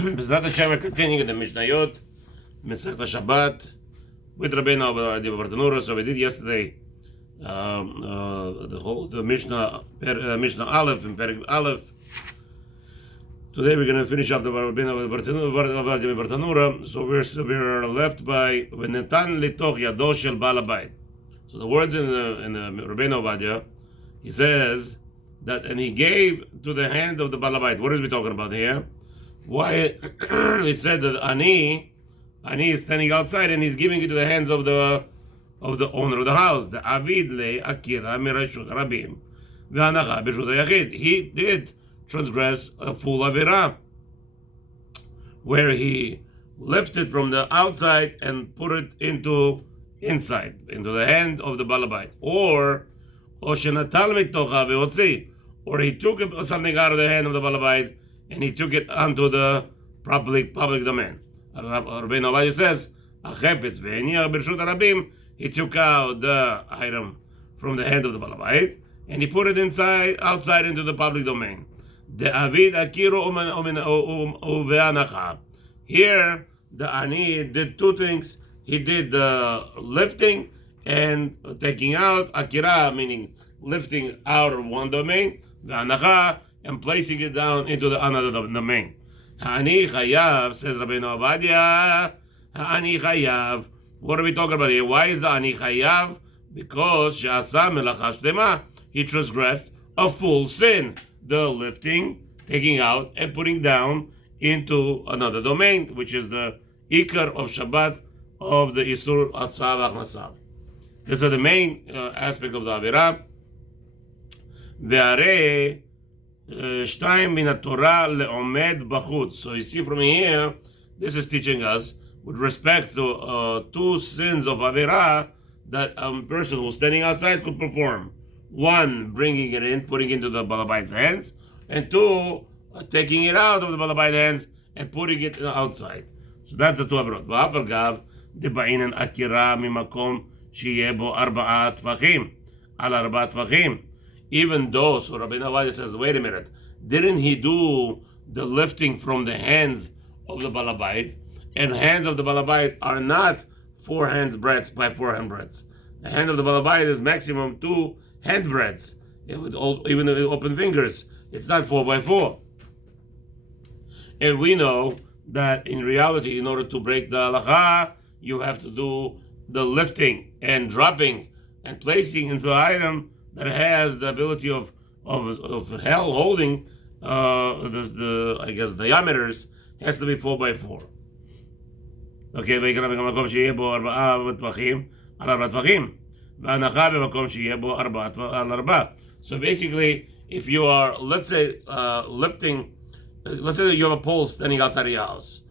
B'ezrat Hashem, we're continuing the Mishnayoth, Masechet Shabbat, with Rabbi R Bartenurah. So we did yesterday the Mishnah Aleph and Perek Aleph. Today we're going to finish up the Rabbi R Bartenurah. So we're left by V'netan litoch yado shel Baal Habayit. So the words in the Rabbi Ovadia, he says that, and he gave to the hand of the Baal Habayit. What is we talking about here? Why he said that Ani is standing outside and he's giving it to the hands of the owner of the house. The Avid le Akira mirashut Rabim v'anacha b'rshut hayachid. He did transgress a full Avirah, where he lifted from the outside and put it into the hand of the Baal Habayit, or shenatal mitocha ve'otzi, or he took something out of the hand of the Baal Habayit and he took it onto the public domain. Rabbi Ovadia says, "Achefetz ve'eniach b'rshut harabim." He took out the item from the hand of the Baal Habayit and he put it outside into the public domain. The avid akiru uve'anacha. Here, the ani did two things. He did the lifting and taking out. Akira meaning lifting out of one domain. Ve'anacha, and placing it down into the another domain. Ha'ani chayav, says Rabbi Ovadia. Ha'ani chayav. What are we talking about here? Why is the ani chayav? Because she'asa melacha shlema. He transgressed a full sin. The lifting, taking out, and putting down into another domain, which is the ikar of Shabbat of the Isur Atzav Achnasav. This is the main aspect of the Avirah. Ve'arei Shtayim min Torah le'omed b'chutz. So you see from here, this is teaching us with respect to two sins of Avirah that a person who's standing outside could perform. One, bringing it in, putting it into the Baal Habayit's hands, and two, taking it out of the Baal Habayit's hands and putting it outside. So that's the two Avirot. V'avar gav deba'inen akira mimakom sheyeh bo arba'a tvachim al arba'a tvachim. Even though, so Rabbi Ovadia says, wait a minute, didn't he do the lifting from the hands of the Baal Habayit? And hands of the Baal Habayit are not 4 hand breadths by 4 hand breadths. The hand of the Baal Habayit is maximum 2 hand breadths, even with open fingers. It's not 4 by 4. And we know that in reality, in order to break the halacha, you have to do the lifting and dropping and placing into an item that has the ability of holding the I guess diameters has to be 4 by 4. Okay, במקום שיהיה בו 4 טווחים על 4 טווחים, והנחה במקום שיהיה בו 4 על 4. So basically, if you are, let's say, lifting, let's say that you have a pole standing outside of your house,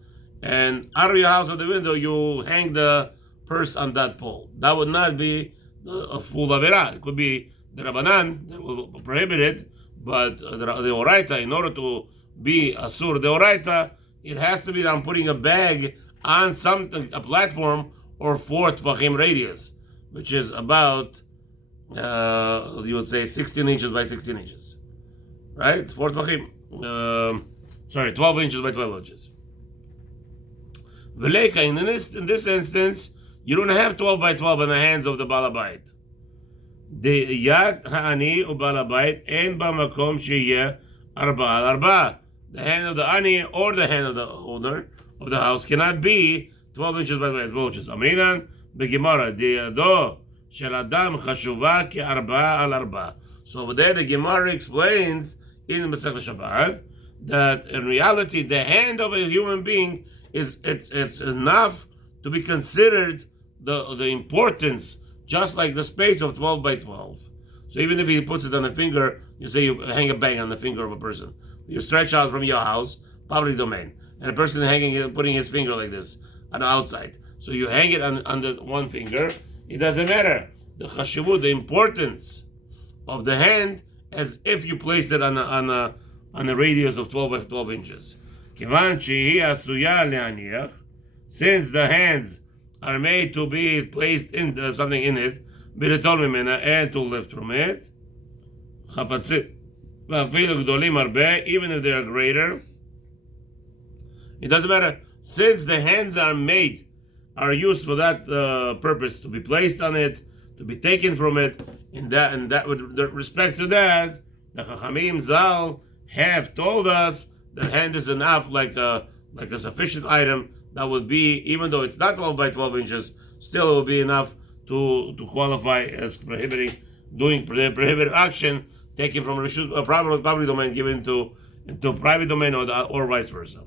and out of your house or the window you hang the purse on that pole. That would not be a full Avirah. It could be the Rabbanan that will prohibit it, but the Oraita, in order to be Asur the Oraita, it has to be that I'm putting a bag on something, a platform, or 4 Tvachim radius, which is about, you would say, 16 inches by 16 inches. Right? 4 Tvachim. 12 inches by 12 inches. Veleka, in this instance, you don't have 12 by 12 in the hands of the Baal Habayit. The yad ha'ani u'Baal Habayit en ba'makom sheyeh 4 al 4. The hand of the ani or the hand of the owner of the house cannot be 12 inches by 12 inches. Amrinan beGemara diyado shel adam chashuva ke4 al 4. So over there the Gemara explains in Masechet Shabbat that in reality the hand of a human being it's enough to be considered the importance, just like the space of 12 by 12. So even if he puts it on a finger, you say you hang a bang on the finger of a person. You stretch out from your house, public domain, and a person putting his finger like this on the outside. So you hang it on the one finger. It doesn't matter. The chashivut, the importance of the hand, as if you placed it on a radius of 12 by 12 inches. Kivan shehi asuya le'aniach, since the hands are made to be placed in something in it, b'letol mimena, and to lift from it. Chapatzit, v'afilu gdolim arbe, even if they are greater, It doesn't matter. Since the hands are used for that purpose, to be placed on it, to be taken from it, and that with respect to that, the Chachamim Zal have told us the hand is enough, like a sufficient item that would be, even though it's not 12 by 12 inches, still it will be enough to qualify as doing prohibited action, taken from a public domain, given into private domain, or vice versa.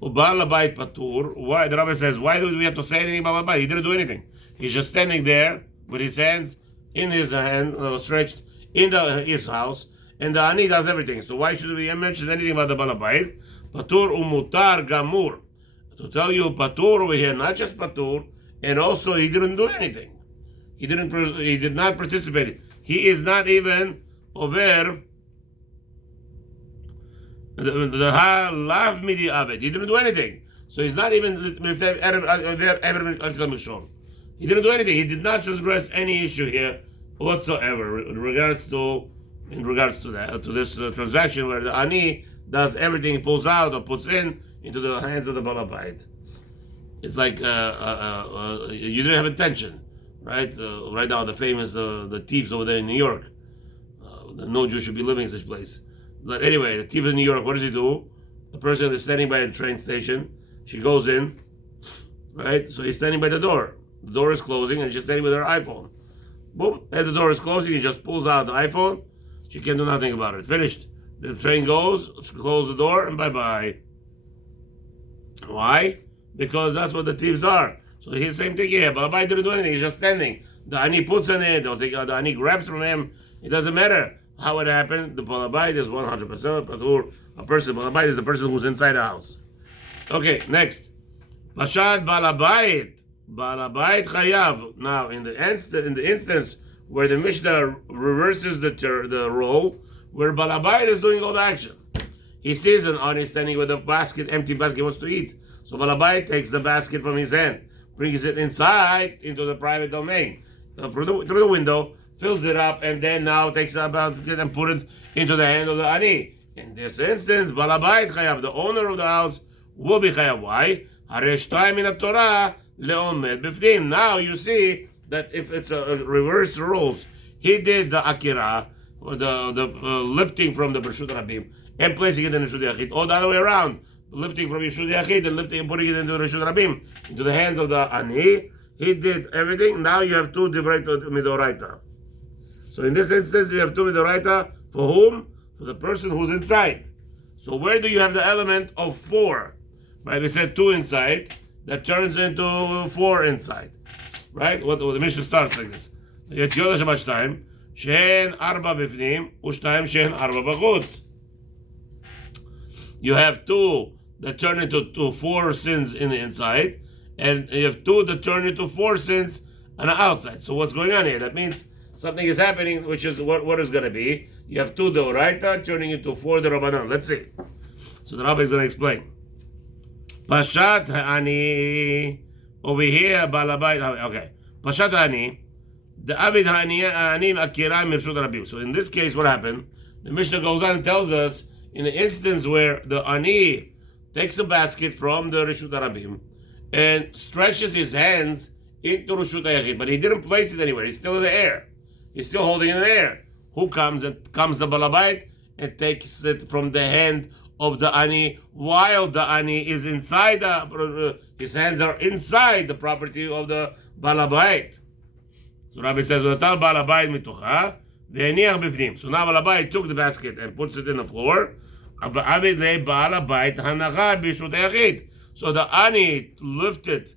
Ubal Labait Patur. Why the Rabbi says? Why do we have to say anything about Labait? He didn't do anything. He's just standing there with his hands in his hand, stretched in his house, and the Ani does everything. So why should we mention anything about the Balabait? Patur umutar gamur. To tell you Patur over here, not just Patur, and also he didn't do anything. He did not participate. He is not even over the halav midi of it. He didn't do anything. So he's not even he didn't do anything. He did not transgress any issue here whatsoever in regards to this transaction where the ani does everything, he pulls out or puts into the hands of the balabait. It's like you didn't have intention, right? Right now, the famous the thieves over there in New York. No Jew should be living in such place. But anyway, the thief in New York, what does he do? The person is standing by the train station. She goes in, right? So he's standing by the door. The door is closing, and she's standing with her iPhone. Boom! As the door is closing, he just pulls out the iPhone. She can do nothing about it. Finished. The train goes, close the door, and bye-bye. Why? Because that's what the thieves are. So he's the same thing here. Balabai didn't do anything. He's just standing. The ani puts in it. The ani grabs from him. It doesn't matter how it happened. The Balabait is 100% patur. A person, Balabait is the person who's inside the house. Okay, next. Pashat Balabait. Balabait chayav. Now, in the instance where the Mishnah reverses the role, where Balabait is doing all the action. He sees an ani standing with a basket, empty basket, wants to eat. So Balabait takes the basket from his hand, brings it inside into the private domain, through the window, fills it up, and then now takes a basket and put it into the hand of the ani. In this instance, Balabait chayav, the owner of the house, will be chayav. Why? Now you see that if it's a reverse roles, he did the akira, or the lifting from the Bershut Rabim, and placing it in the Reshut Yachid, or the other way around, lifting from Reshut Yachid and lifting and putting it into the Reshut Rabim, into the hands of the ani. He did everything. Now you have two divrei midoraita. So in this instance, you have two midoraita for whom? For the person who's inside. So where do you have the element of 4? Right? We said 2 inside. That turns into 4 inside. Right? What the Mishnah starts like this. Yet Yoda Shabbat time. She'en arba bifnim, u'shtayim she'en arba b'chutz. You have 2 that turn into 4 sins in the inside, and you have 2 that turn into 4 sins on the outside. So what's going on here? That means something is happening, which is what is going to be. You have 2 deoraita turning into 4 derabanan. Let's see. So the Rabbi is going to explain. Pashat ha'ani, over here, balabait. Okay. Pashat ha'ani, the avid ha'ani akira mirshut rabim. So in this case, what happened? The Mishnah goes on and tells us, in an instance where the ani takes a basket from the Reshut Rabim and stretches his hands into Reshut Yachid, but he didn't place it anywhere. He's still in the air. He's still holding it in the air. Who comes? And comes the Balabait and takes it from the hand of the ani while the ani is inside his hands are inside the property of the Balabait. So Rabbi says, "V'natal Balabait mitocha ve'eniach bifnim." So now Balabait took the basket and puts it in the floor. So the ani lifted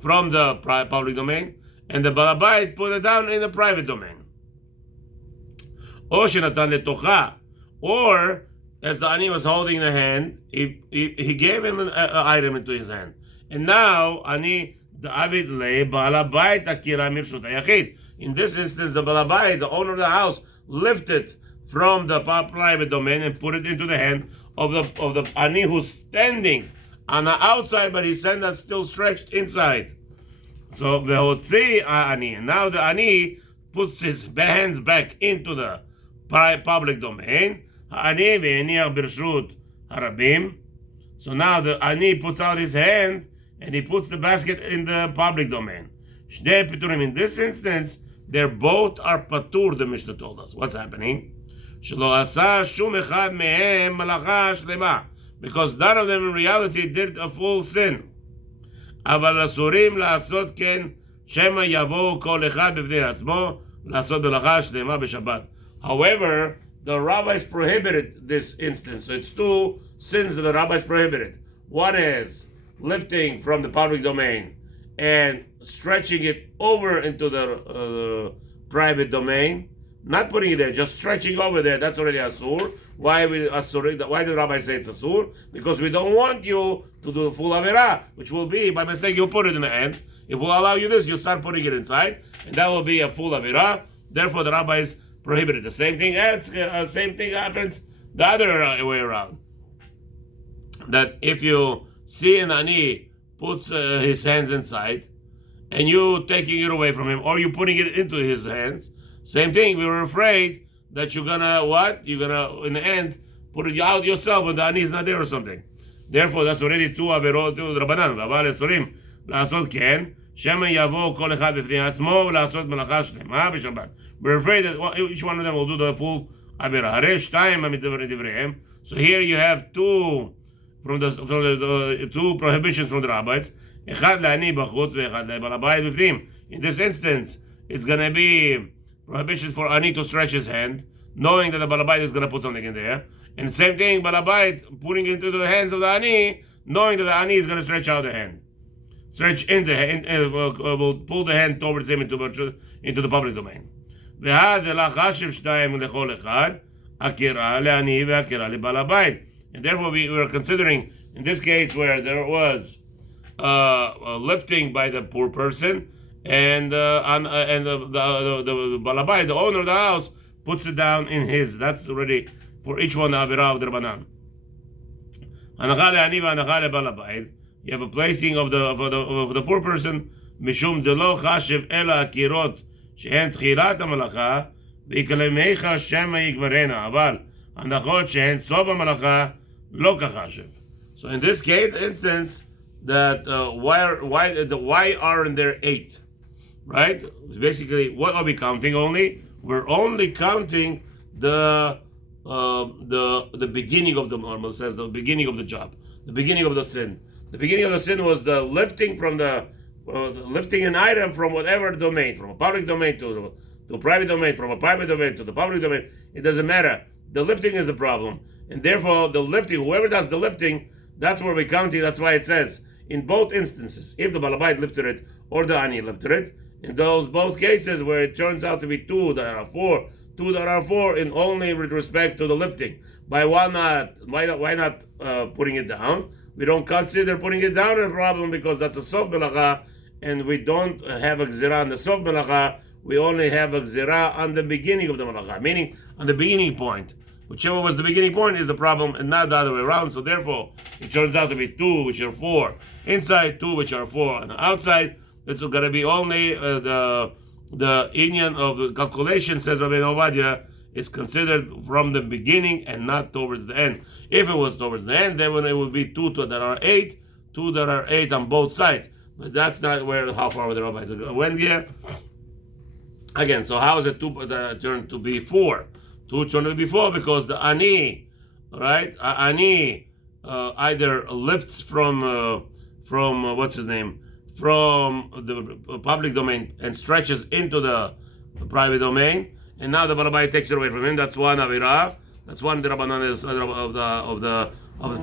from the public domain, and the balabait put it down in the private domain. Or as the ani was holding the hand, he gave him an item into his hand, and now ani the avid le balabait akira mirshut yachid. In this instance, the balabait, the owner of the house, lifted from the private domain and put it into the hand of the ani who's standing on the outside, but his hand is still stretched inside. So the hotzi ani. Now the ani puts his hands back into the public domain. Ani ve'eniach birshut harabim. So now the ani puts out his hand and he puts the basket in the public domain. Shnei Piturim. In this instance, they're both are patur, the Mishnah told us. What's happening? Shelo asa shum echad mehem malacha shlema. Because none of them in reality did a full sin. אבל אסורים לעשות כן שמא יבואו כל אחד בפני עצמו לעשות מלאכה שלמה בשבת. However, the rabbis prohibited this instance. So it's two sins that the rabbis prohibited. One is lifting from the public domain and stretching it over into the private domain. Not putting it there, just stretching over there. That's already asur. Why did the rabbi say it's asur? Because we don't want you to do the full avirah, which will be, by mistake, you put it in the end. If we'll allow you this, you start putting it inside, and that will be a full avirah. Therefore, the rabbis prohibited. The same thing happens the other way around. That if you see an ani puts his hands inside, and you taking it away from him, or you putting it into his hands, same thing. We were afraid that you're gonna what? You're gonna in the end put it out yourself, and the ani is not there or something. Therefore, that's already two averot to Rabbanan. V'aval esurim la'asot ken shema yavo kol echad b'fnei atzmo v'la'asot melacha shlema b'shabbat. We're afraid that each one of them will do the full averah. Harei shtayim hamidivreihem. So here you have two from the two prohibitions from the rabbis. Echad la'ani b'chutz ve'echad la'bal habayit b'fnim. In this instance, it's gonna be prohibition for ani to stretch his hand, knowing that the balabait is going to put something in there. And the same thing, balabait putting into the hands of the ani, knowing that the ani is going to stretch out the hand. Stretch in the hand, will pull the hand towards him into the public domain. And therefore we were considering, in this case where there was lifting by the poor person, and the balabai, the owner of the house, puts it down in his. That's already for each one the avirah of the Rabbanan. You have a placing of the poor person. Mishum delo chashiv ela akirot shehen tchilat hamalacha v'ikalemecha shema yigmarena aval hanachot shehen sof hamalacha lo kachashiv. So in this case, instance, that why aren't there 8? Right? Basically, what are we counting only? We're only counting the beginning of the normal, says the beginning of the job, the beginning of the sin. The beginning of the sin was the lifting from lifting an item from whatever domain, from a public domain to a private domain, from a private domain to the public domain. It doesn't matter. The lifting is the problem, and therefore the lifting, whoever does the lifting, that's where we're counting. That's why it says in both instances, if the balabait lifted it or the ani lifted it. In those both cases where it turns out to be two that are four in only with respect to the lifting. Why not putting it down? We don't consider putting it down a problem because that's a sof melacha, and we don't have a gzira on the sof melacha. We only have a gzira on the beginning of the melacha, meaning on the beginning point. Whichever was the beginning point is the problem, and not the other way around. So therefore, it turns out to be 2 which are 4 inside, 2 which are 4 on the outside. It's going to be only the inyan of the calculation, says Rabbi Ovadia, is considered from the beginning and not towards the end. If it was towards the end, then it would be 2 that are 8, 2 that are 8 on both sides. But that's not how far the rabbis went here. Again, so how is it 2 turned to be 4? 2 turned to be 4 because the ani, right? Ani either lifts from what's his name? From the public domain and stretches into the private domain, and now the balabait takes it away from him. That's one avirah. That's one the Rabbanan is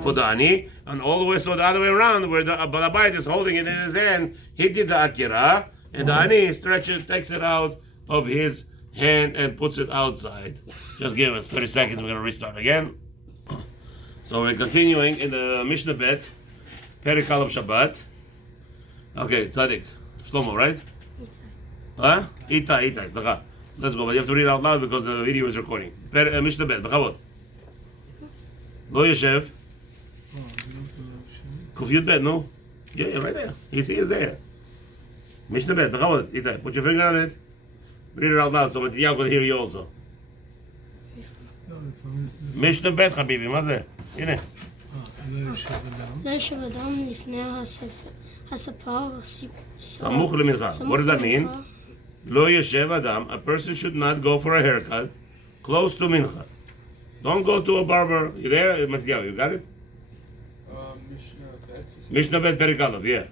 for the ani, and all the way so the other way around where the balabait is holding it in his hand. He did the akira, and the ani stretches, takes it out of his hand and puts it outside. Just give us 30 seconds. We're going to restart again. So we're continuing in the Mishnah Bet, Perikal of Shabbat. Okay, Tzaddik. Shlomo, right? Huh? Itai. Let's go. But you have to read out loud because the video is recording. Mishnah Bet, Bechavot. Lo Yeshev. Kufiyut Bet, no? Yeah, right there. He is there. Mishnah Bet, Bechavot. Itai. Put your finger on it. Read it out loud so Matiyah could hear you also. Mishnah Bet, Habibi. מה זה? הנה. לא יושב אדם לפני הספר סמוך למנחה. What does that mean? לא יושב אדם, a person should not go for a haircut close to mincha. Don't go to a barber. You there? Matthew, you got it? Mishnayoth פרק א', yeah.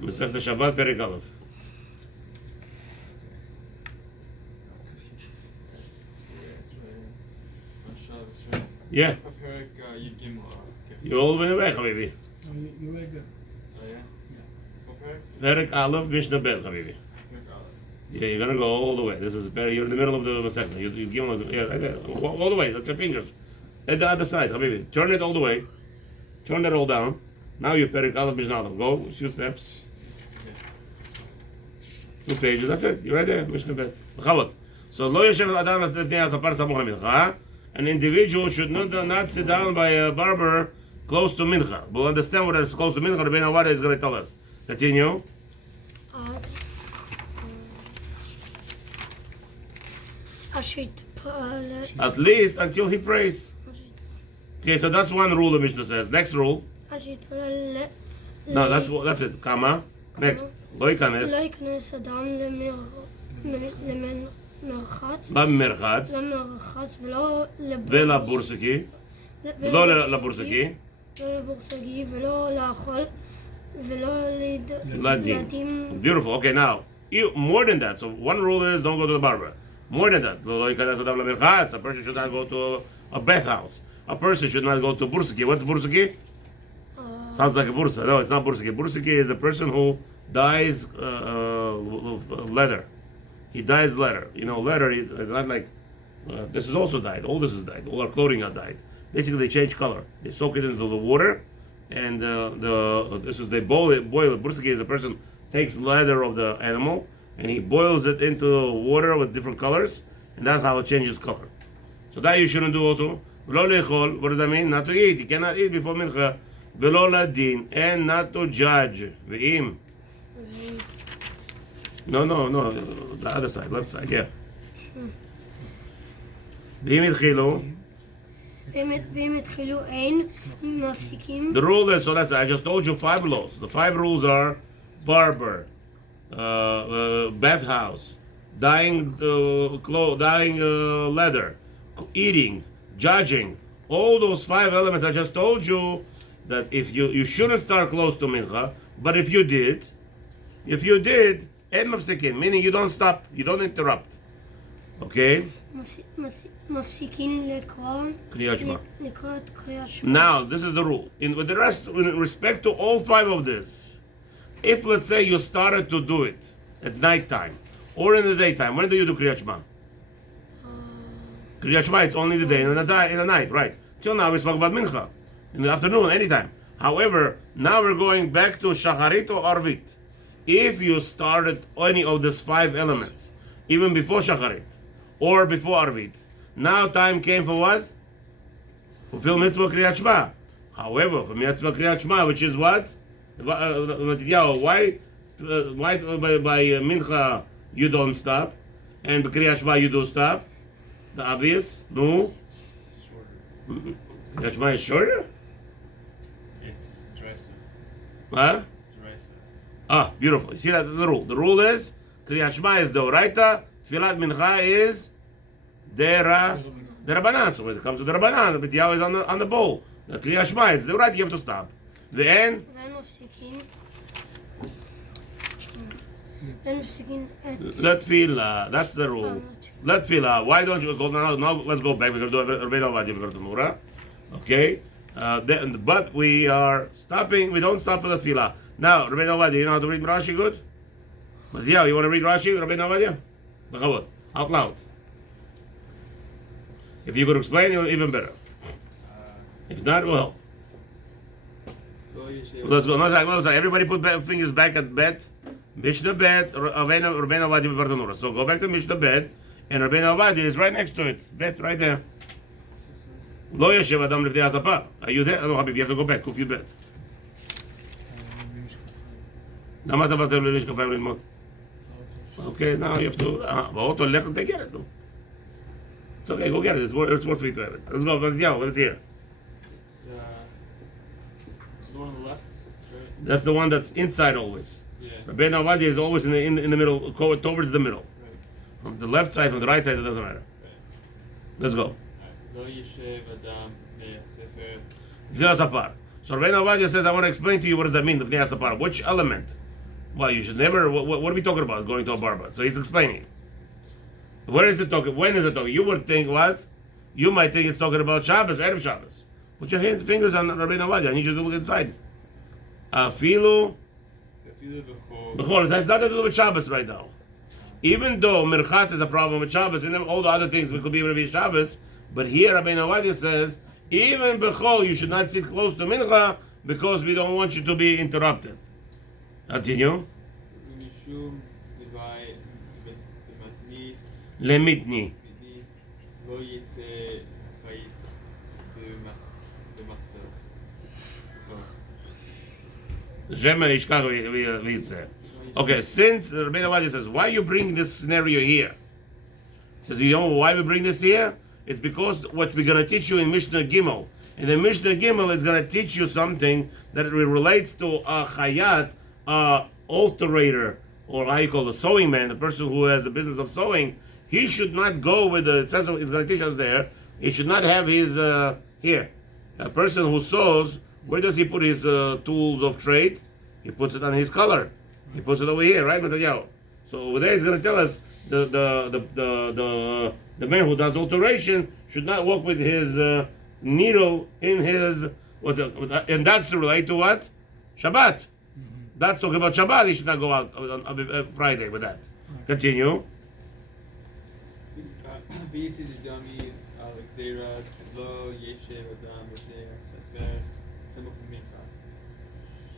מסכת השבת פרק א'. Yeah. You're all the way away, Habibi. Perek Aleph, Mishnah Bet, Habibi. Yeah, you're gonna go all the way. This is very. You're in the middle of the Masechta. You give us, yeah, right there, all the way. That's your fingers. At the other side, Habibi. Turn it all the way. Turn that all down. Now you Perek Aleph, Mishnah Aleph. Go a few steps. 2 pages. That's it. You're right there, Mishnah Bet. So lo yeshev adam lefnei hasapar samuch lemincha. An individual should not sit down by a barber close to mincha. We'll understand what is close to mincha. Rabbi Nawada is going to tell us. Continue. At least until he prays. Okay, so that's one rule the Mishnah says. Next rule. No, that's it. Kama. Next. לא ייכנס אדם למרחץ ולבורסקי ולא לבורסקי ולא לאכול ולא לדין. Beautiful. Okay, now more than that. So one rule is don't go to the barber. More than that, לא ייכנס אדם למרחץ. A person should not go to a bathhouse. A person should not go to bursaki. What's bursaki? Sounds like a bursa. No, it's not bursaki. Bursaki is a person who dyes leather. He dyes leather. You know, leather is not like this is also dyed. All this is dyed. All our clothing are dyed. Basically, they change color. They soak it into the water, and they boil it. Bursaki is a person takes leather of the animal and he boils it into the water with different colors, and that's how it changes color. So that you shouldn't do also. What does that mean? Not to eat. You cannot eat before mincha. ולא לדין, and not to judge. ואם. No, the other side, left side, yeah. ואם התחילו. ואם התחילו אין מפסיקים. The rule is, so that's, I just told you 5 laws. The 5 rules are barber, bathhouse, dyeing leather, eating, judging. All those 5 elements I just told you that if you shouldn't start close to mincha, but if you did, en mafsikin, meaning you don't stop, you don't interrupt. Okay? מפסיקים לקרוא קריאת שמע. קריאת שמע. Now, this is the rule. In respect to all 5 of this, if let's say you started to do it at night time or in the daytime, when do you do Kriyat Shema? Kriyat Shema, it's only the day and the night, right? Till now we spoke about Mincha. In the afternoon, anytime. However, now we're going back to Shacharit or Arvit. If you started any of these 5 elements, even before Shacharit or before Arvit, now time came for what? Fulfill Mitzvah Kriyat Shema. However, for Mitzvah Kriyat Shema, which is what? Why by Mincha you don't stop, and by Kriyat Shema you do stop? The obvious? No? Kriyat Shema is shorter? It's dresser. Huh? Dresser. Beautiful. You see, that's the rule. The rule is Kriyat Shema is the Oraita, Tfilat Mincha is Derabanan. So when it comes to the Rabbanan, the B'tiyahu is on the bowl. The Kriyat Shema is the Oraita, you have to stop. The end. Letfila, that's the rule. Letfila, why don't you go now? Let's go back. We're going to do Rabbi Bartenurah. Okay? But we are stopping, we don't stop for the tefillah. Now, Rabbi Nawadi, you know how to read Rashi good? Mathiyahu, you want to read Rashi, Rabbi Nawadi? Out loud. If you could explain, even better. If not, we'll help. Let's go. Everybody put fingers back at bet. Mishnah Bet, Rabbi Nawadi Bartenurah. So go back to Mishnah Bet, and Rabbi Nawadi is right next to it. Bet, right there. Lo yeshev adam lefnei hasapa. Are you there? No, Habib, you have to go back. Kuf Bet. למה אתה באת למשקפיים ללמוד? Okay, now you have to... באוטו, לך, take it. It's okay, go get it. It's more free to have it. Let's go, let's hear. The one on the left? Right. That's the one that's inside always. Yeah. Rabbi Navadia is always in the middle, towards the middle. Right. From the left side, from the right side, it doesn't matter. Right. Let's go. Lo yeshev adam b'fnei Sofer. V'nei Asapar. So Rabbi Navadia says, I want to explain to you what does that mean, the V'nei Asapar. Which element? Well, you should never, what are we talking about, going to a barber? So he's explaining. Where is it talking? When is it talking? You would think what? You might think it's talking about Shabbos, Erev Shabbos. Put your fingers on Rabbi Navadia. I need you to look inside. Afilu b'chol. That's nothing to do with Shabbos right now. Even though Mirchatz is a problem with Shabbos, and all the other things we could be Rabbi Shabbos, but here Rabbi Navadia says, even b'chol, you should not sit close to Mincha because we don't want you to be interrupted. Continue. Mishum divai b'matni Lemitni. b'di lo yitzeh chayitz b'machtel. Okay, since Rabbi Navadia says, why you bring this scenario here? He says, you know why we bring this here? It's because what we're going to teach you in Mishnah Gimel. And the Mishnah Gimel is going to teach you something that relates to a chayat, alterator, or how you call the sewing man, the person who has a business of sewing. He should not go with the, it says it's going to teach us there, he should not have his, here. A person who sews, where does he put his tools of trade? He puts it on his collar. He puts it over here, right, Matadyahu? So over there, he's going to tell us the man who does alteration should not walk with his needle in his and that's related to what? Shabbat. That's talking about Shabbat. He should not go out on Friday with that. Continue. V'yitzi d'dami al gzeira lo yeshev adam b'fnei Sofer samach mincha.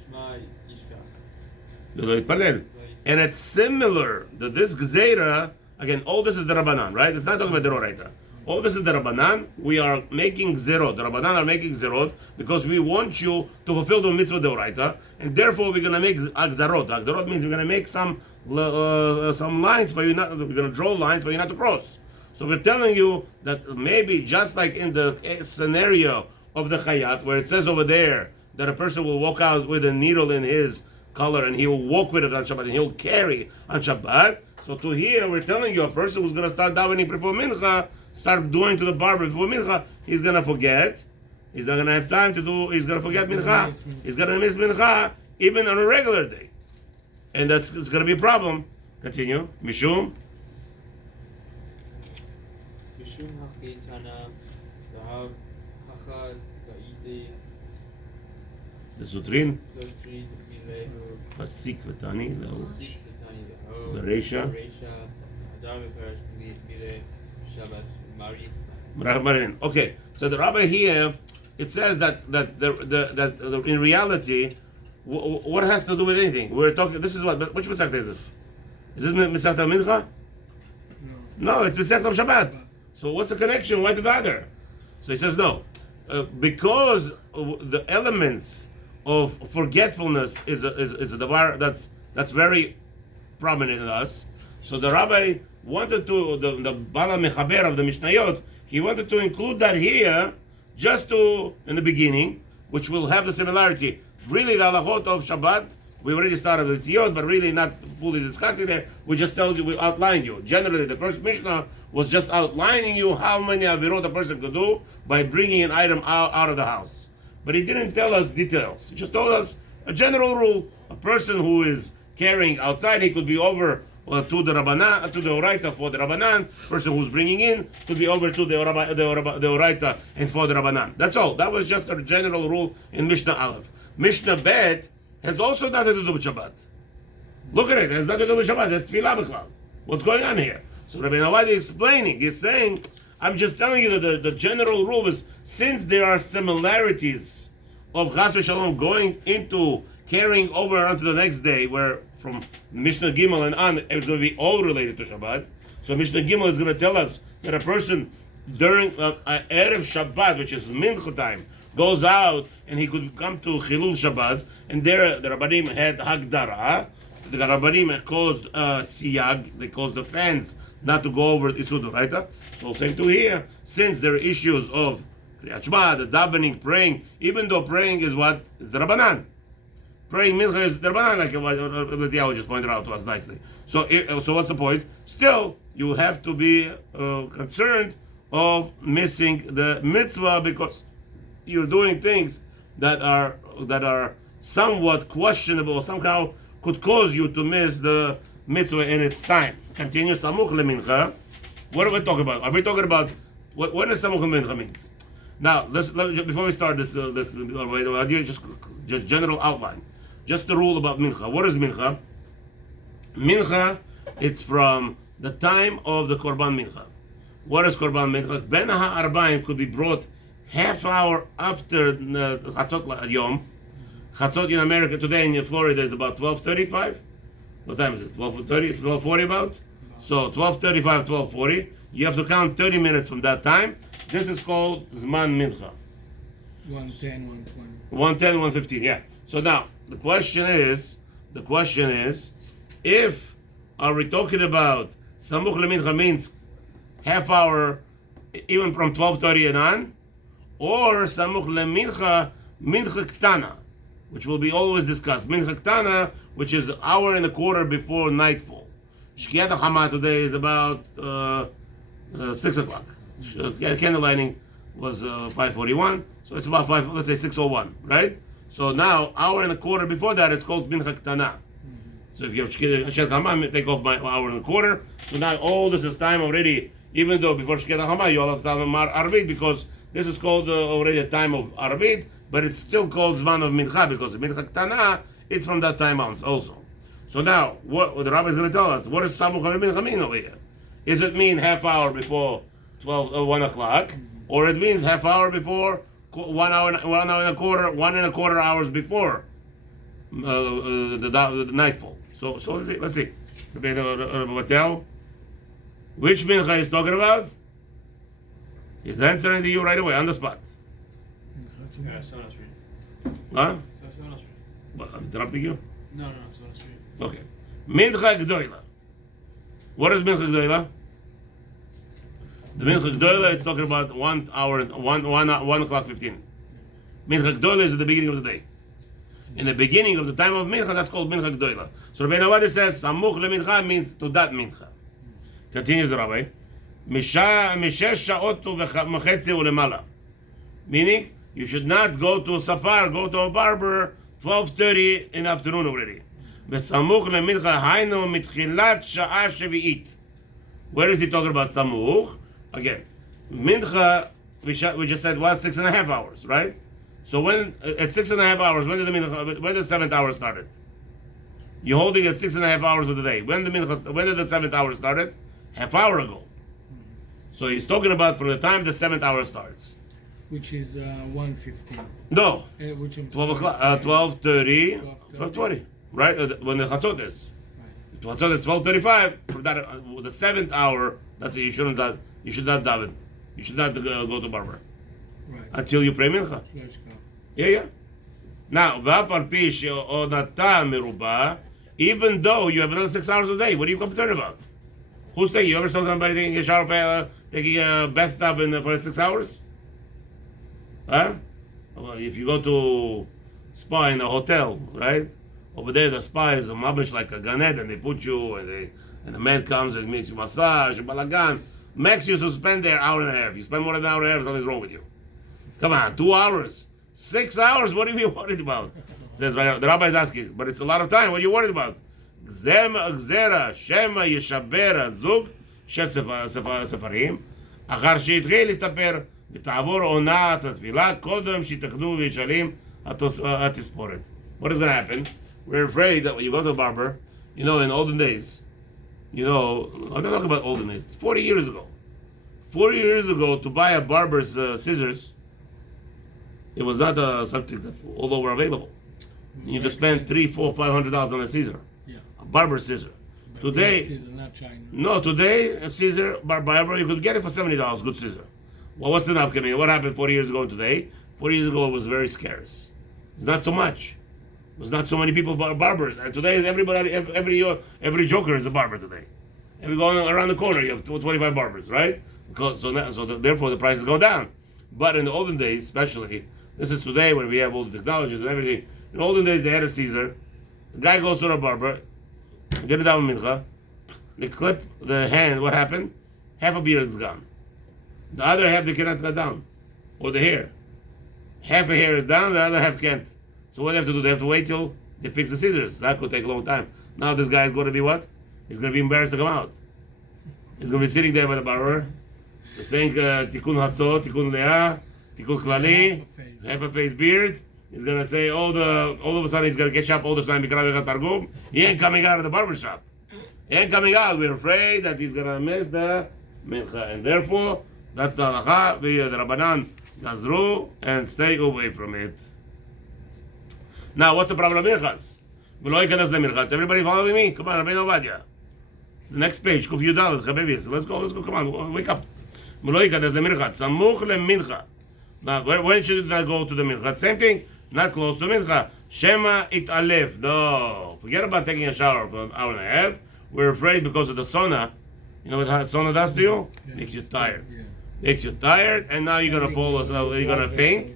Shema yishkach. And it's similar that this Gzeira, again, all this is the Rabbanan, right? It's not talking about the Doraita. All this is the Rabbanan. We are making Gzerot. The Rabbanan are making Gzerot because we want you to fulfill the mitzvah Doraita, and therefore we're going to make Agdarot. Agdarot means we're going to make some lines for you not, we're going to draw lines for you not to cross. So we're telling you that maybe just like in the scenario of the Chayat, where it says over there that a person will walk out with a needle in his collar and he will walk with it on Shabbat and he'll carry on Shabbat. So to here, we're telling you a person who's going to start davening before Mincha, start doing to the barber before Mincha, he's going to forget. He's not going to have time to do, he's going to forget Mincha. He's going to miss Mincha even on a regular day. And it's going to be a problem. Continue. Mishum. Mishum ha'chitana v'hav hachad v'iti The Sutrin. lotri milehu Pasik v'tani. sik v'tani v'ho Bereisha. Adam v'perash mile Shabbos Mari. Marin. Okay, so the Rabbi here, it says that in reality, what has to do with anything? We're talking. This is what? Which Masechta is this? Is this Masechta Mincha? No, it's Masechta of Shabbat. So what's the connection? Why to the other? So he says no, because the elements of forgetfulness is a davar that's very prominent in us. So the Rabbi wanted to, the Bala Mechaber of the Mishnayot, he wanted to include that here, just to, in the beginning, which will have the similarity. Really, the halachot of Shabbat, we already started with Tziyot, but really not fully discussing there. We just told you, we outlined you. Generally, the first Mishnah was just outlining you how many avirot a person could do by bringing an item out of the house. But he didn't tell us details. He just told us a general rule. A person who is carrying outside, he could be over to the Rabbanan, to the Oraita for the Rabbanan. Person who's bringing in could be over to the Oraita and for the Rabbanan. That's all. That was just a general rule in Mishnah Aleph. Mishnah Bet has also nothing to do with Shabbat. Look at it. It has nothing to do with Shabbat. That's Tfilah B'chlal. What's going on here? So Rabbi Navadia explaining, he's saying, I'm just telling you that the general rule is, since there are similarities of Chas v'Shalom going into carrying over onto the next day, where from Mishnah Gimel and on, it's going to be all related to Shabbat. So Mishnah Gimel is going to tell us that a person during Erev Shabbat, which is Mincha time, goes out and he could come to Chilul Shabbat, and there the Rabbanim had Hagdara. The Rabbanim caused Siyag, they caused the fans not to go over Isur Doraita. So same to here, since there are issues of Kriyat Shema, the davening, praying, even though praying is what? It's the Rabbanan. Praying mincha is the Rabbanan, like what Yahweh just pointed out to us nicely. So what's the point? Still, you have to be concerned of missing the mitzvah because you're doing things that are somewhat questionable, somehow could cause you to miss the mitzvah in its time. Continue. Samuch lemincha. What are we talking about? Are we talking about what does samuch lemincha means? Now, before we start this idea, just general outline, just the rule about mincha. What is mincha? Mincha, it's from the time of the korban mincha. What is korban mincha? Ben ha'arbaim could be brought half hour after chatzot yom. Chatzot in America today in Florida is about 12:35. What time is it? 12:30, 12:40 about? So 12:35, 12:40. You have to count 30 minutes from that time. This is called Zman Mincha. 110, 120. 110, 115, yeah. So now, the question is, if are we talking about Samuch lemincha means half hour, even from 12:30 and on, or Samuch lemincha, mincha ktana, which will be always discussed. Mincha ktana, which is an hour and a quarter before nightfall. Shkiat HaChama today is about 6 o'clock. Candle lighting was 5:41, so it's about let's say 6:01, right? So now, hour and a quarter before that, it's called mincha ktana. So if you have Shkiat HaChama, take off my hour and a quarter. So now all this is time already, even though before Shkiat HaChama, you all have to have Arvit, because this is called already a time of Arvit, but it's still called Zman of Mincha, because the Mincha Ktana, it's from that time on also. So now, what the Rabbi is going to tell us, what does Samuch lemincha mean over here? Does it mean half hour before 1 o'clock, or it means half hour before 1 hour and a quarter, 1.25 hours before the nightfall? So let's see. Which mincha is talking about? He's answering to you right away on the spot. Yeah, someone else read it. Huh? Someone else read it. What, I'm interrupting you? No, someone else read it. Okay. Mincha Gdoila. What is Mincha Gdoila? The Mincha Gdoila is talking about 1 hour and 1 o'clock 15. Mincha Gdoila is at the beginning of the day. In the beginning of the time of Mincha, that's called Mincha Gdoila. So Rabbi Nawadi says, Samuch lemincha means to that Mincha. Continues the Rabbi. Mishesh sha'ot v'chetzi u'lemala. Meaning, you should not go to a sapar, go to a barber, 12:30 in the afternoon already. V'samuch lemincha hainu mitchilat sha'a shevi'it. Where is he talking about samuch? Again, mincha, we just said, 6.5 hours, right? So when, at 6.5 hours, when did the 7th hour started? You're holding at 6.5 hours of the day. When did the 7th hour started? Half hour ago. So he's talking about from the time the 7th hour starts. Which is 1:15. No. Which is 12 o'clock, 12:30, 12:20, right? When the chatzot is. Right. Chatzot is 12:35. From that, the 7th hour, that's it. You should not daven. You should not go to barber. Right. Until you pray mincha. Yeah. Now, even though you have another 6 hours a day, what are you concerned about? Who's taking? You ever saw somebody taking a shower, taking a bathtub for 6 hours? Huh? Well, if you go to spa in a hotel, right? Over there, the spa is a mabish like a Gan Eden. They put you, and the man comes and makes you massage, and balagan. Max you to spend there an hour and a half. You spend more than an hour and a half, something's wrong with you. Come on, 2 hours. 6 hours, what are you worried about? Says the Rabbi is asking, but it's a lot of time. What are you worried about? Gzera, Shema, Yeshabera, Zug, Shel Sefarim, Achar שהתחיל להסתפר, ותעבור עונת התפילה, קודם שיתקנו וישלים התספורת. What is going to happen? We're afraid that when you go to a barber, in olden days, I'm not talking about olden days, 40 years ago. 40 years ago, to buy a barber's scissors, it was not something that's all over available. You need to spend $300, $400, $500 on a scissor. Yeah. A barber scissor. But Today, scissor, not China. no, today a scissor, barber, you could get it for $70, good scissor. Well, what's the nafka? What happened 40 years ago and today? 40 years ago it was very scarce. It's not so much. There's not so many people barbers. And today is everybody, every joker is a barber today. And we go around the corner, you have 25 barbers, right? Therefore the prices go down. But in the olden days, especially, this is today where we have all the technologies and everything. In the olden days, they had a Caesar. The guy goes to the barber, did it down mincha. They clip the hand. What happened? Half a beard is gone. The other half they cannot cut down, or the hair. Half a hair is down, the other half can't. So what they have to do? They have to wait till they fix the scissors. That could take a long time. Now this guy is going to be what? He's going to be embarrassed to come out. He's going to be sitting there by the barber, saying Tikkun Hatzot, Tikkun Leah, Tikkun Klali, half a face beard. He's going to say all of a sudden he's going to catch up all the time because Targum. He ain't coming out of the barber shop. He ain't coming out. We're afraid that he's going to miss the mincha. And therefore, that's the halacha. The Rabbanan Nazru and stay away from it. Now, what's the problem of minchas? Everybody following me? Come on, Rabbi Novadia. It's the next page. Kuf Yudal, Chabevis. Let's go. Come on, wake up. Samuch lemincha. Now, when should I go to the mincha? Same thing. Not close to mincha. Shema it alef. No. Forget about taking a shower for an hour and a half. We're afraid because of the sauna. You know what sauna does to you? Makes you tired. Makes you tired, and now you're gonna fall asleep. You're gonna faint,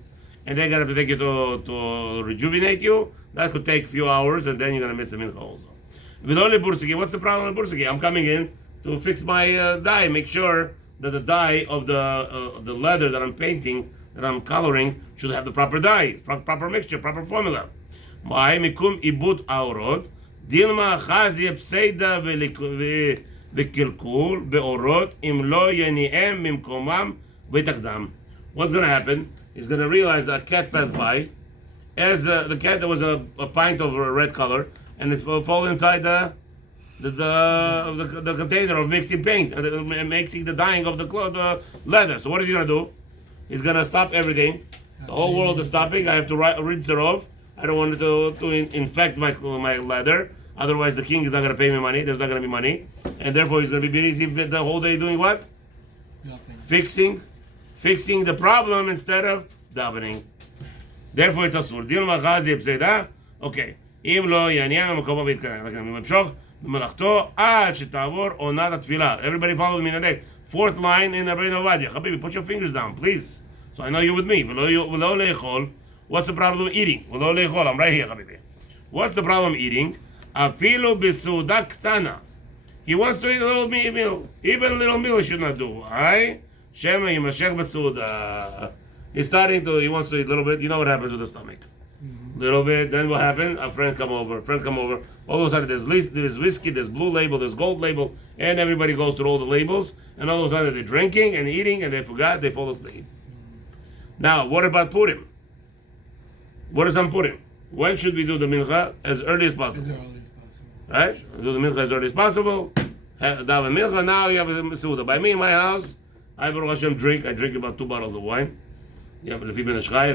and they're gonna have to take you to rejuvenate you. That could take a few hours, and then you're gonna miss a mincha also. What's the problem with bursaki? I'm coming in to fix my dye. Make sure that the dye of the leather that I'm painting, that I'm coloring, should have the proper dye, proper mixture, proper formula. Mikum ibut aorod dilma chazi pseida v'kirkul beorot im lo yeniem mimkomam v'takdam. What's going to happen? He's going to realize a cat passed by. As the cat, there was a pint of red color, and it fall inside the container of mixing paint, mixing the dyeing of the leather. So what is he going to do? He's going to stop everything. The whole world is stopping. I have to rinse it off. I don't want it to infect my leather. Otherwise, the king is not going to pay me money. There's not going to be money. And therefore, he's going to be busy the whole day doing what? Nothing. Fixing the problem instead of davening. Therefore, it's asur. Dil machazi pseida. Okay. Im lo yanyam makomo v'itkanem. Memshach b'malachto ad shetavor onat atfilah. Everybody follow me in the neck. Fourth line in Rabbi Novadia. Habibi, put your fingers down, please. So I know you're with me. V'lo leichol. What's the problem with eating? V'lo leichol. I'm right here, Habibi. What's the problem eating? Afilu b'suda ktana. He wants to eat a little meal. Even a little meal he should not do. Why? Shema yimashech b'suda. He wants to eat a little bit. You know what happens with the stomach. Little bit, then what happened? A friend come over. All of a sudden there's whiskey, there's blue label, there's gold label, and everybody goes through all the labels, and all of a sudden they're drinking and eating, and they forgot, they fall asleep. Now, what about Purim? What is on Purim? When should we do the mincha? As early as possible. Right? Do the mincha as early as possible. Daven mincha, now you have a suda. By me in my house, I LaHaShem drink. I drink about 2 bottles of wine. You have Lefi ben Ashchai,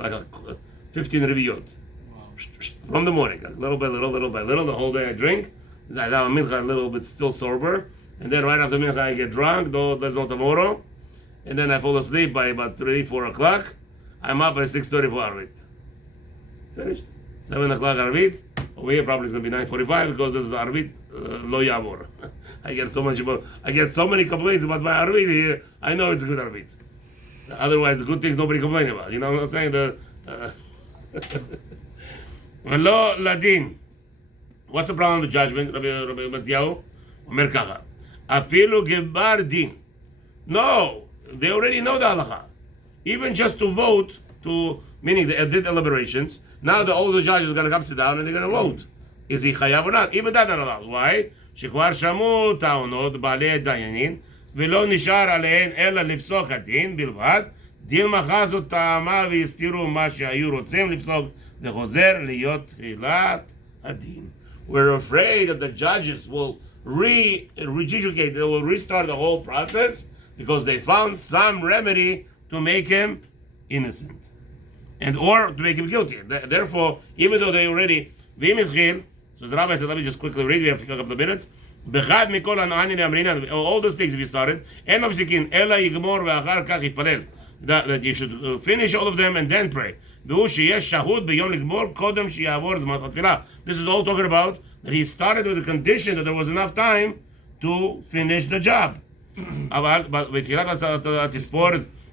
like 15 reviyot. From the morning, little by little, the whole day I drink. I have a mincha a little bit still sober, and then right after mincha I get drunk, though there's no tomorrow, and then I fall asleep by about 3-4 o'clock. I'm up by 6:30 for Arvit. Finished. 7 o'clock Arvit. Over here probably it's going to be 9:45 because this is Arvit lo yavor. I get so many complaints about my Arvit here. I know it's a good Arvit. Otherwise, the good things nobody complain about. You know what I'm saying? V'lo ladin. What's the problem with judgment? Rabbi Matyahu Omer kacha. Afilu gebar din. No, they already know the halacha. Even just to vote, meaning they did deliberations. Now all the judges are going to come sit down and they're going to vote. Is he chayav or not? Even that not allowed. Why? שכבר שמעו טענות בעלי הדיינים ולא נשאר עליהן אלא לפסוק הדין בלבד. דין מחז טעמה והסתירו מה שהיו רוצים לפסוק וחוזר להיות תחילת הדין. We're afraid that the judges will re-educate, they will restart the whole process because they found some remedy to make him innocent and or to make him guilty. Therefore, even though they already so the rabbi said, let me just quickly read, we have to pick up the minutes. All those things if you started, that you should finish all of them and then pray. This is all talking about that he started with the condition that there was enough time to finish the job.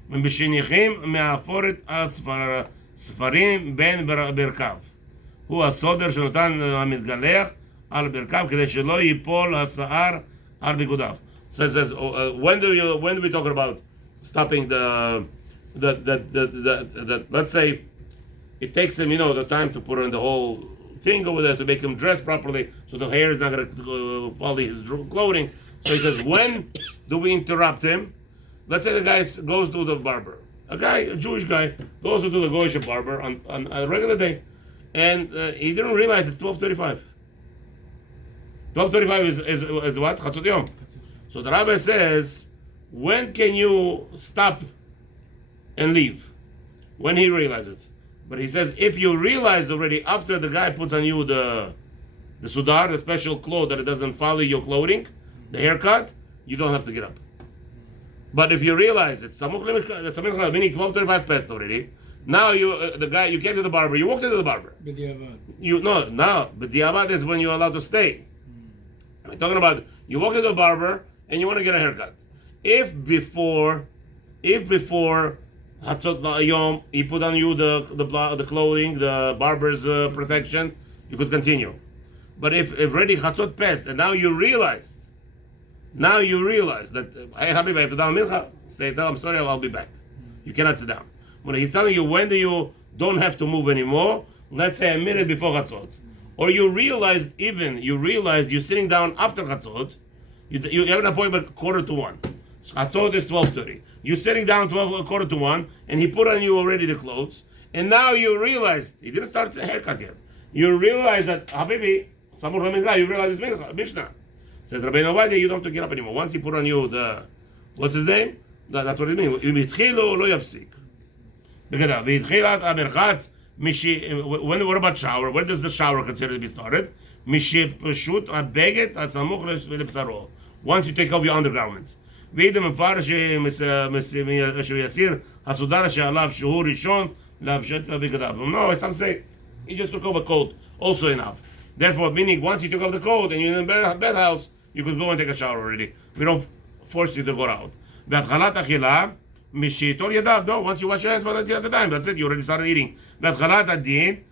ובשניחים מעפורת על ספרים בין ברכיו. הוא הסודר שנותן המתגלח על ברכיו כדי שלא ייפול השער על בגודיו. So it says, when do we talk about stopping the let's say it takes him, the time to put on the whole thing over there to make him dress properly, so the hair is not going to follow his clothing. So he says, when do we interrupt him? Let's say the guy goes to the barber. A Jewish guy, goes to the Goyish barber on a regular day, and he didn't realize it's 12:35. 12:35 is what? Chatzot Yom. So the rabbi says, when can you stop and leave? When he realizes. But he says, if you realized already after the guy puts on you the sudar, the special cloth that it doesn't follow your clothing, the haircut, you don't have to get up. But if you realize it's samuch lemishka, meaning 12:35 passed already, now you came to the barber, you walked into the barber. But diavad is when you're allowed to stay. I'm talking about you walk into the barber and you want to get a haircut. If before Hatzot Yom, he put on you the clothing, the barber's protection, you could continue. But if already Hatzot passed and now you realize that, hey Habib, I have to down milcha, stay down, I'm sorry, I'll be back. You cannot sit down. When he's telling you when do you don't have to move anymore, let's say a minute before Hatzot, or you realized you're sitting down after Hatzot, you have an appointment 1:45. Hatzot is 12:30. You're sitting down 1:45, and he put on you already the clothes, and now you realized he didn't start the haircut yet. You realize that Habibi, you realize it's Mishnah. Says Rabbi Novadia, you don't have to get up anymore. Once he put on you the, what's his name? That's what it means. What about shower? When does the shower consider to be started? Once you take off your undergarments. No, it's some say he just took off a coat, also enough. Therefore, meaning once you took off the coat and you're in the bed house, you could go and take a shower already. We don't force you to go out. No, once you wash your hands for the other time, that's it, you already started eating. Meaning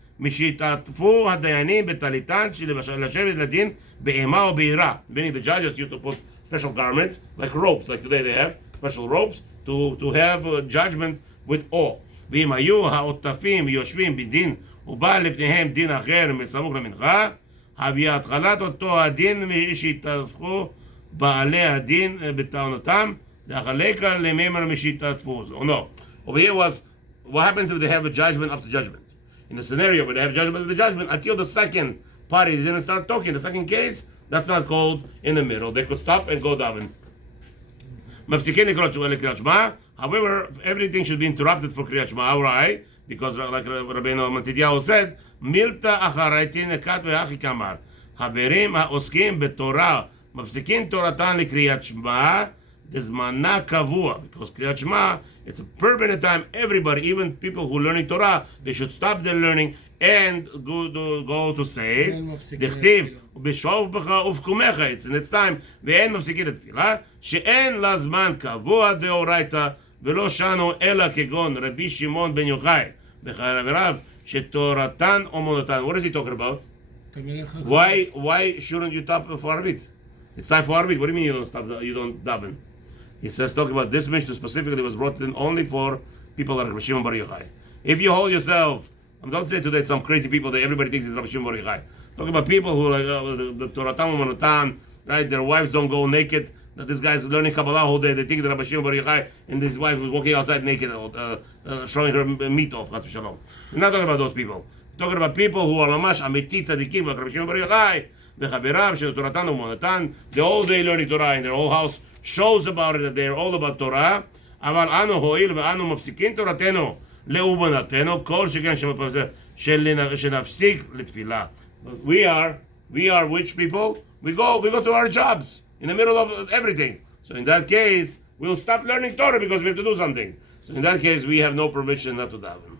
the judges used to put special garments, like ropes, like today they have special ropes to have judgment with awe. ואם היו העוטפים יושבים בדין ובא לפניהם דין אחר מסמוך למנחה, הביא התחלת אותו הדין משהתהפכו בעלי הדין בטענותם, להחלקה למימר משהתהפכו. No. Over here was, what happens if they have a judgment after judgment? In the scenario where they have judgment after judgment, until the second party didn't start talking, the second case, that's not called in the middle. They could stop and go daven. However, everything should be interrupted for Kriyat Shema. Why? Because like Rabbeinu Matidyahu said, Milta acharayti nekat ve'achi kamar. Haverim ha'oskim betorah mafsikin toratan lekriyat Shema dezmana kavua. Because Kriyat Shema, it's a permanent time. Everybody, even people who are learning Torah, they should stop their learning and go to say, דכתיב, ובשוב בך ובקומך, it's in its time, ואין מפסיקים לתפילה, שאין לה זמן קבוע דאורייתא, ולא שנו אלא כגון רבי שמעון בן יוחאי, וחבריו, שתורתן אומנותן. What is he talking about? Why shouldn't you stop for Arvit? It's time for Arvit. What do you mean you don't stop? You don't daven? He says, talking about this Mishnah specifically was brought in only for people like Rabbi Shimon bar Yochai. If you hold yourself, don't say today some crazy people that everybody thinks is Rabbi Shimon bar Yochai. Talking about people who are like the Toratam Umanutan, right? Their wives don't go naked. That this guy's learning Kabbalah all day. They think that Rabbi Shimon bar Yochai and his wife was walking outside naked, showing her meat off. Chas v'shalom. We're not talking about those people. We're talking about people who are mamash amiti tzadikim like Rabbi Shimon bar Yochai, v'chaverav shel Toratam Umanutan. The whole day learning Torah in their whole house shows about it that they're all about Torah. אבל אנו הואיל ואנו מפסיקים תורתנו לאומנתנו כל שכן שנפסיק לתפילה. We are which people? We go to our jobs in the middle of everything. So in that case, we'll stop learning Torah because we have to do something. So in that case, we have no permission not to daven.